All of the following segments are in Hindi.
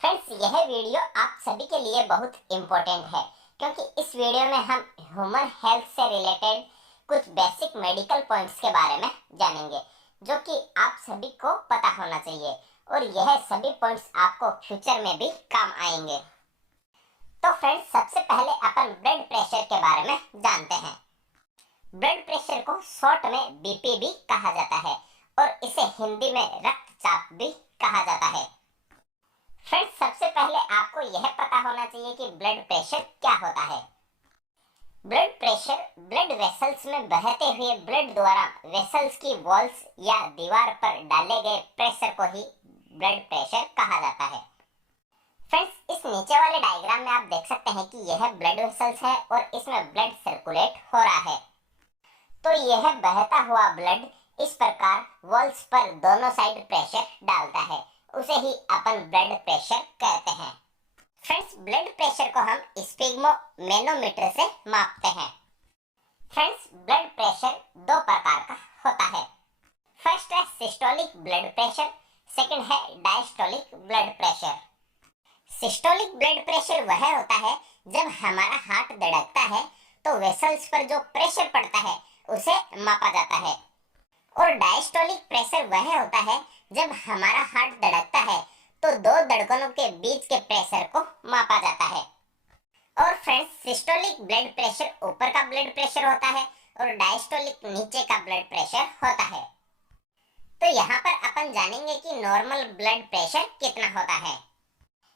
फ्रेंड्स, यह वीडियो आप सभी के लिए बहुत इम्पोर्टेंट है क्योंकि इस वीडियो में हम ह्यूमन हेल्थ से रिलेटेड कुछ बेसिक मेडिकल पॉइंट्स के बारे में जानेंगे जो कि आप सभी को पता होना चाहिए और यह सभी पॉइंट्स आपको फ्यूचर में भी काम आएंगे। तो फ्रेंड्स, सबसे पहले अपन ब्लड प्रेशर के बारे में जानते हैं। ब्लड प्रेशर को शॉर्ट में बीपी भी कहा जाता है और इसे हिंदी में रक्तचाप भी कहा जाता है। फ्रेंड्स, सबसे पहले आपको यह पता होना चाहिए कि ब्लड प्रेशर क्या होता है। ब्लड प्रेशर ब्लड वेसल्स में बहते हुए ब्लड द्वारा वेसल्स की वॉल्स या दीवार पर डाले गए प्रेशर को ही ब्लड प्रेशर कहा जाता है। फ्रेंड्स, इस नीचे वाले डायग्राम में आप देख सकते हैं कि यह ब्लड वेसल्स है और इसमें ब्लड सर्कुलेट हो रहा है। तो यह बहता हुआ ब्लड इस प्रकार वॉल्स पर दोनों साइड प्रेशर डालता है, उसे ही अपन ब्लड प्रेशर कहते हैं। फ्रेंड्स, ब्लड प्रेशर को हम स्पिग्मोमेनोमीटर से मापते हैं। फ्रेंड्स, ब्लड प्रेशर दो प्रकार का होता है। फर्स्ट है सिस्टोलिक ब्लड प्रेशर, सेकंड है diastolic blood pressure. Systolic blood pressure वह होता है जब हमारा हार्ट धड़कता है तो वेसल्स पर जो प्रेशर पड़ता है उसे मापा जाता है, और डायस्टोलिक प्रेशर वह होता है जब हमारा हार्ट धड़कता है तो दो धड़कनों के बीच के प्रेशर को मापा जाता है। और फ्रेंड्स, सिस्टोलिक ब्लड प्रेशर ऊपर का ब्लड प्रेशर होता है और डायस्टोलिक नीचे का ब्लड प्रेशर होता है। तो यहाँ पर अपन जानेंगे कि नॉर्मल ब्लड प्रेशर कितना होता है।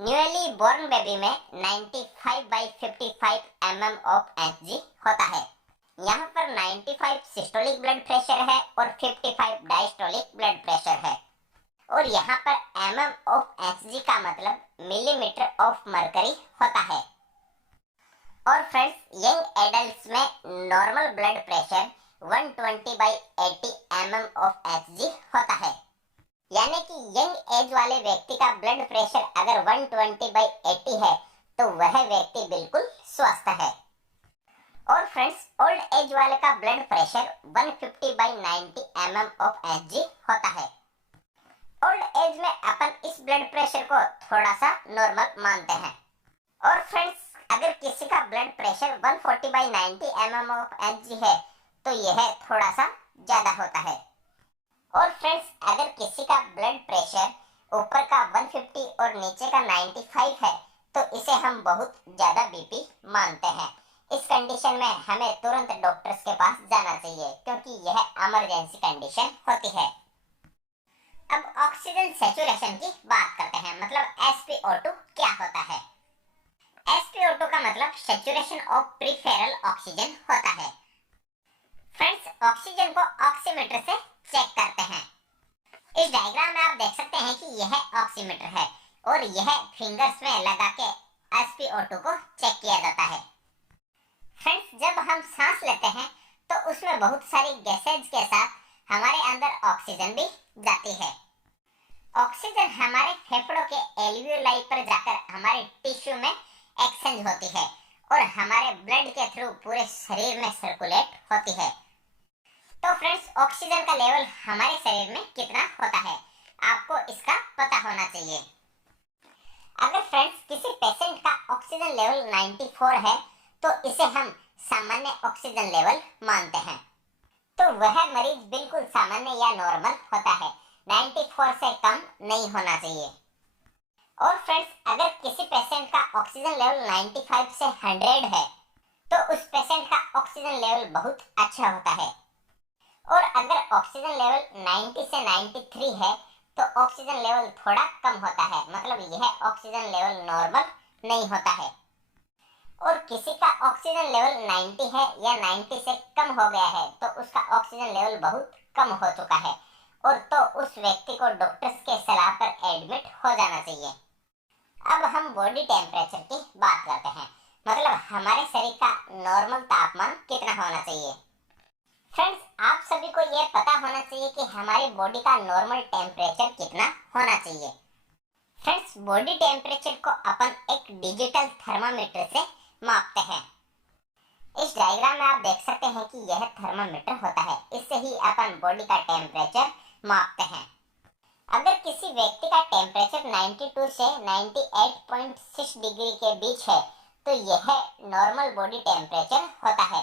न्यूली बोर्न बेबी में 95/55 mm ऑफ Hg होता है। यहाँ पर 95 सिस्टोलिक ब्लड प्रेशर है और 55 डायस्टोलिक ब्लड प्रेशर है, और यहाँ पर mm ऑफ Hg का मतलब मिलीमीटर ऑफ मरकरी होता है। और फ्रेंड्स, यंग एडल्ट्स में normal blood pressure 120/80 mm of Hg होता है, यानी कि यंग एज वाले व्यक्ति का ब्लड प्रेशर अगर 120/80 है तो वह व्यक्ति बिल्कुल स्वस्थ है। और फ्रेंड्स, ओल्ड एज वाले का blood pressure 150/90 mm of Hg होता है। ओल्ड एज में अपन इस ब्लड प्रेशर को थोड़ा सा नॉर्मल मानते हैं। और फ्रेंड्स, अगर किसी का blood pressure 140/90 mm of Hg है तो यह थोड़ा सा ज्यादा होता है। और फ्रेंड्स, अगर किसी का ब्लड प्रेशर ऊपर का 150 और नीचे का 95 है तो इसे हम बहुत ज्यादा बीपी मानते हैं। इस कंडीशन में हमें तुरंत डॉक्टर्स के पास जाना चाहिए क्योंकि यह इमरजेंसी कंडीशन होती है। अब ऑक्सीजन सैचुरेशन की बात करते हैं, मतलब SpO2 क्या होता है। SpO2 का मतलब सैचुरेशन ऑफ प्रीफेरल ऑक्सीजन होता है। फ्रेंड्स, ऑक्सीजन को ऑक्सीमीटर से चेक करते हैं। इस डायग्राम में आप देख सकते हैं कि यह ऑक्सीमीटर है और यह फिंगर्स में लगा के SpO2 को चेक किया जाता है। फ्रेंड्स, जब हम सांस लेते हैं तो उसमें बहुत सारी गैसेज के साथ हमारे अंदर ऑक्सीजन भी जाती है। ऑक्सीजन हमारे फेफड़ों के एल्वियोलाई पर जाकर हमारे टिश्यू में एक्सचेंज होती है और हमारे ब्लड के थ्रू पूरे शरीर में सर्कुलेट होती है। तो फ्रेंड्स, ऑक्सीजन का लेवल हमारे शरीर में कितना होता है आपको इसका पता होना चाहिए। अगर फ्रेंड्स किसी पेशेंट का ऑक्सीजन लेवल 94 है तो इसे हम सामान्य ऑक्सीजन लेवल मानते हैं, तो वह मरीज बिल्कुल सामान्य या नॉर्मल होता है, 94 से कम नहीं होना चाहिए। और फ्रेंड्स, अगर किसी पेशेंट का ऑक्सीजन लेवल 95 से 100 है तो उस पेशेंट का ऑक्सीजन लेवल बहुत अच्छा होता है। और अगर ऑक्सीजन लेवल 90 से 93 है तो ऑक्सीजन लेवल थोड़ा कम होता है, मतलब यह ऑक्सीजन लेवल नॉर्मल नहीं होता है। और किसी का ऑक्सीजन लेवल 90 है या 90 से कम हो गया है तो उसका ऑक्सीजन लेवल बहुत कम हो चुका है, और तो उस व्यक्ति को डॉक्टर्स के सलाह पर एडमिट हो जाना चाहिए। अब हम बॉडी टेम्परेचर की बात करते हैं, मतलब हमारे शरीर का नॉर्मल तापमान कितना होना चाहिए। फ्रेंड्स, आप सभी को यह पता होना चाहिए कि हमारी बॉडी का नॉर्मल टेम्परेचर कितना होना चाहिए। फ्रेंड्स, बॉडी टेम्परेचर को अपन एक डिजिटल थर्मामीटर से मापते हैं। इस डायग्राम में आप देख सकते हैं कि यह थर्मामीटर होता है, इससे ही अपन बॉडी का टेम्परेचर मापते हैं। अगर किसी व्यक्ति का टेम्परेचर 92 से 98.6 डिग्री के बीच है तो यह नॉर्मल बॉडी टेम्परेचर होता है।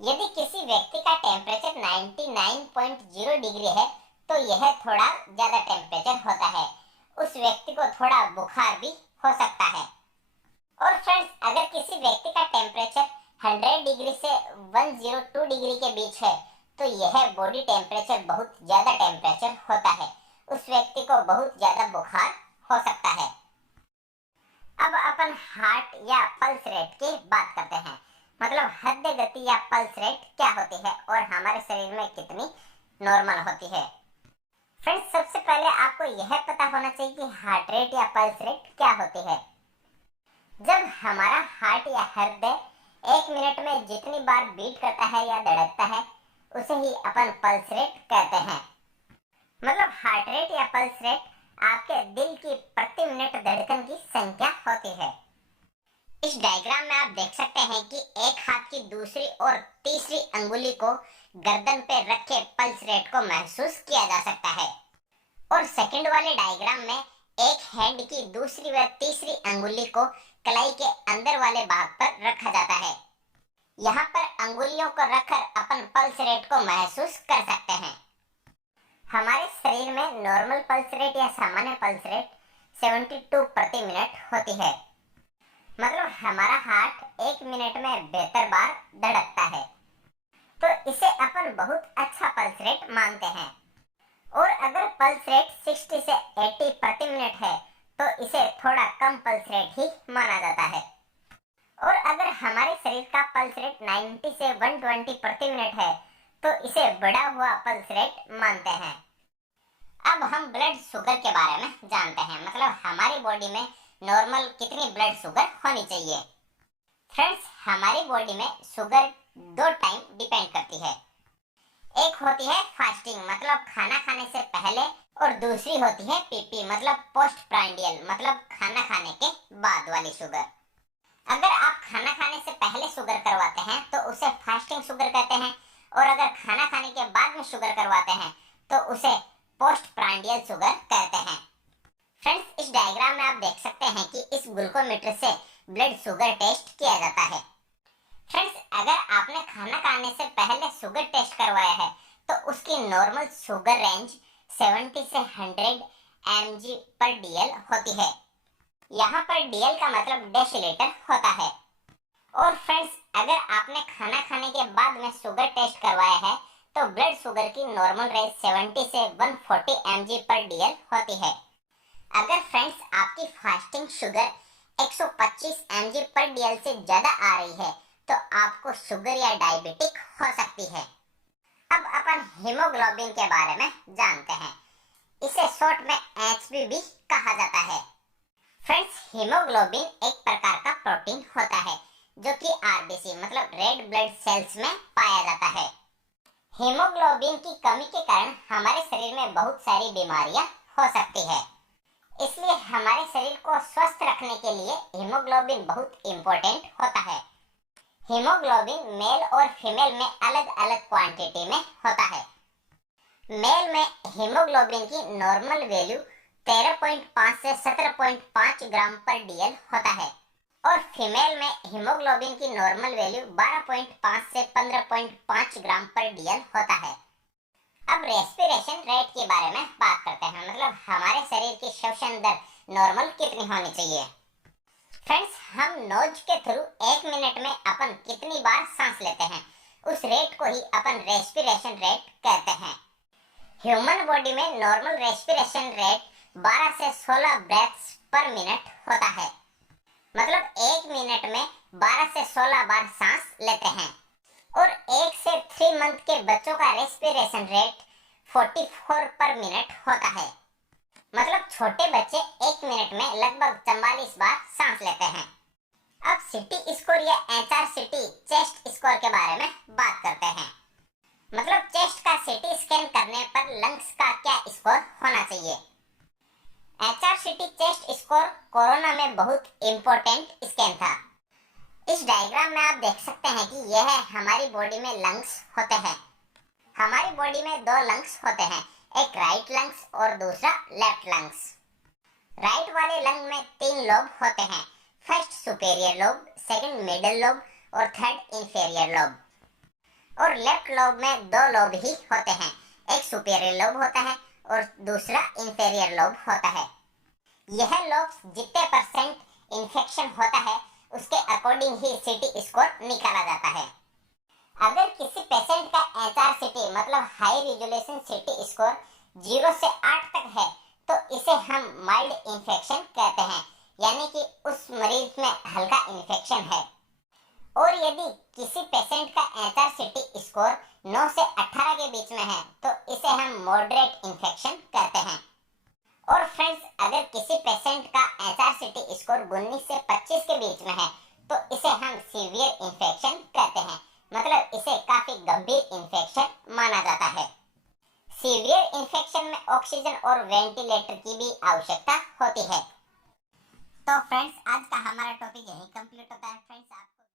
यदि किसी व्यक्ति का टेम्परेचर 99.0 डिग्री है तो यह थोड़ा ज्यादा टेम्परेचर होता है। उस व्यक्ति को थोड़ा बुखार भी हो सकता है। और फ्रेंड्स, अगर किसी व्यक्ति का टेम्परेचर 100 डिग्री से 102 डिग्री के बीच है तो यह बॉडी टेम्परेचर बहुत ज्यादा टेम्परेचर होता है। उस व्यक्ति को बहुत ज्यादा बुखार हो सकता है। अब अपन हार्ट या पल्स रेट की बात करते हैं। मतलब हृदय गति या पल्स रेट क्या होती है और हमारे शरीर में कितनी नॉर्मल होती है। फ्रेंड्स, सबसे पहले आपको यह पता होना चाहिए कि हार्ट रेट या पल्स रेट क्या होती है। जब हमारा हार्ट या हृदय 1 मिनट में जितनी बार बीट करता है या धड़कता है उसे ही अपन पल्स रेट कहते हैं। मतलब हार्ट रेट या पल्स रेट आपके दिल की प्रति मिनट धड़कन की संख्या होती है। इस डायग्राम में आप देख सकते हैं कि एक हाथ की दूसरी और तीसरी अंगुली को गर्दन पे रखे पल्स रेट को महसूस किया जा सकता है। और सेकंड वाले डायग्राम में एक हैंड की दूसरी व तीसरी अंगुली को कलाई के अंदर वाले भाग पर रखा जाता है। यहाँ पर अंगुलियों को रखकर अपन पल्स रेट को महसूस कर सकते हैं। हमारे शरीर में नॉर्मल पल्स रेट या सामान्य पल्स रेट 72 प्रति मिनट होती है। मतलब हमारा हार्ट 1 मिनट में 72 बार धड़कता है, तो इसे अपन बहुत अच्छा पल्स रेट मानते हैं। और अगर पल्स रेट 60 से 80 प्रति मिनट है तो इसे थोड़ा कम पल्स रेट ही माना जाता है। और अगर हमारे शरीर का पल्स रेट 90 से 120 प्रति मिनट है तो इसे बढ़ा हुआ पल्स रेट मानते हैं। अब हम ब्लड शुगर के बारे में जानते हैं। मतलब हमारी बॉडी में नॉर्मल कितनी ब्लड शुगर होनी चाहिए। फ्रेंड्स, हमारी बॉडी में शुगर 2 टाइम डिपेंड करती है। एक होती है फास्टिंग, मतलब खाना खाने से पहले, और दूसरी होती है पीपी, मतलब पोस्ट प्रांडियल, मतलब खाना खाने के बाद वाली शुगर। अगर आप खाना खाने से पहले शुगर करवाते हैं तो उसे फास्टिंग शुगर कहते हैं, और अगर खाना खाने के बाद में शुगर करवाते हैं तो उसे पोस्ट प्रांडियल शुगर कहते हैं। फ्रेंड्स, इस डायग्राम में आप देख सकते हैं कि इस ग्लूकोमीटर से ब्लड शुगर टेस्ट किया जाता है। फ्रेंड्स, अगर आपने खाना खाने से पहले शुगर टेस्ट करवाया है तो उसकी नॉर्मल शुगर रेंज 70 से 100 mg पर DL होती है। यहाँ पर DL का मतलब डेसीलीटर होता है। और फ्रेंड्स, अगर आपने खाना खाने के बाद में शुगर टेस्ट करवाया है तो ब्लड शुगर की नॉर्मल रेंज 70 से 140 mg पर DL होती है। अगर फ्रेंड्स आपकी फास्टिंग शुगर 125 mg पर DL से ज्यादा आ रही है तो आपको शुगर या डायबिटिक हो सकती है। अब अपन हीमोग्लोबिन के बारे में जानते हैं। इसे शॉर्ट में HB भी कहा जाता है। फ्रेंड्स, हीमोग्लोबिन एक प्रकार का प्रोटीन होता है जो कि RBC मतलब रेड ब्लड सेल्स में पाया जाता है। हीमोग्लोबिन की कमी के कारण हमारे शरीर में बहुत सारी बीमारियां हो सकती है। इसलिए हमारे शरीर को स्वस्थ रखने के लिए हीमोग्लोबिन बहुत इम्पोर्टेंट होता है। हीमोग्लोबिन मेल और फीमेल में अलग अलग क्वांटिटी में होता है। मेल में हीमोग्लोबिन की नॉर्मल वैल्यू 13.5 से 17.5 ग्राम पर DL होता है, और फीमेल में हीमोग्लोबिन की नॉर्मल वैल्यू 12.5 से 15.5 ग्राम पर DL होता है। अब रेस्पिरेशन रेट के बारे में बात करते हैं। मतलब हमारे शरीर की श्वसन दर नॉर्मल कितनी होनी चाहिए। फ्रेंड्स, हम नोज के थ्रू 1 मिनट में अपन कितनी बार सांस लेते हैं उस रेट को ही अपन रेस्पिरेशन रेट कहते हैं। ह्यूमन बॉडी में नॉर्मल रेस्पिरेशन रेट 12 से 16 ब्रेथ्स पर मिनट होता है। मतलब 1 मिनट में 12 से 16 बार सांस लेते हैं। और 1 से 3 मंथ के बच्चों का रेस्पिरेशन रेट 44 पर मिनट होता है। मतलब छोटे बच्चे 1 मिनट में लगभग 44 बार सांस लेते हैं। अब CT स्कोर या HRCT चेस्ट स्कोर के बारे में बात करते हैं। मतलब चेस्ट का CT स्कैन करने पर लंग्स का क्या स्कोर होना चाहिए। HRCT चेस्ट स्कोर कोरोना में बहुत इम्पोर्टेंट स्कैन था। इस डायग्राम में आप देख सकते हैं कि यह हमारी बॉडी में लंग्स होते हैं। हमारी बॉडी में 2 लंग्स होते हैं, एक राइट लंग्स और दूसरा लेफ्ट लंग्स। राइट वाले लंग में 3 लोब होते हैं, first superior lobe, second middle lobe और थर्ड इंफीरियर लोब। और लेफ्ट लोब में 2 लोब ही होते हैं, एक सुपेरियर लोब होता है और दूसरा इंफीरियर लोब होता है। यह लोब जितने परसेंट इन्फेक्शन होता है उसके अकॉर्डिंग ही सीटी स्कोर निकाला जाता है। अगर किसी पेशेंट का HRCT मतलब हाई रिजोल्यूशन सीटी स्कोर 0 से 8 तक है तो इसे हम माइल्ड इन्फेक्शन कहते हैं, यानी कि उस मरीज में हल्का इन्फेक्शन है। और यदि किसी पेशेंट का HRCT स्कोर 9 से 18 के बीच में है तो इसे हम मॉडरेट इन्फेक्शन कहते हैं। और फ्रेंड्स, अगर किसी पेशेंट का HRCT स्कोर 19 से 25 के बीच में है तो इसे हम सीवियर इन्फेक्शन कहते हैं, मतलब इसे काफी गंभीर इन्फेक्शन माना जाता है। सीवियर इन्फेक्शन में ऑक्सीजन और वेंटिलेटर की भी आवश्यकता होती है। तो फ्रेंड्स, आज का हमारा टॉपिक यही कंप्लीट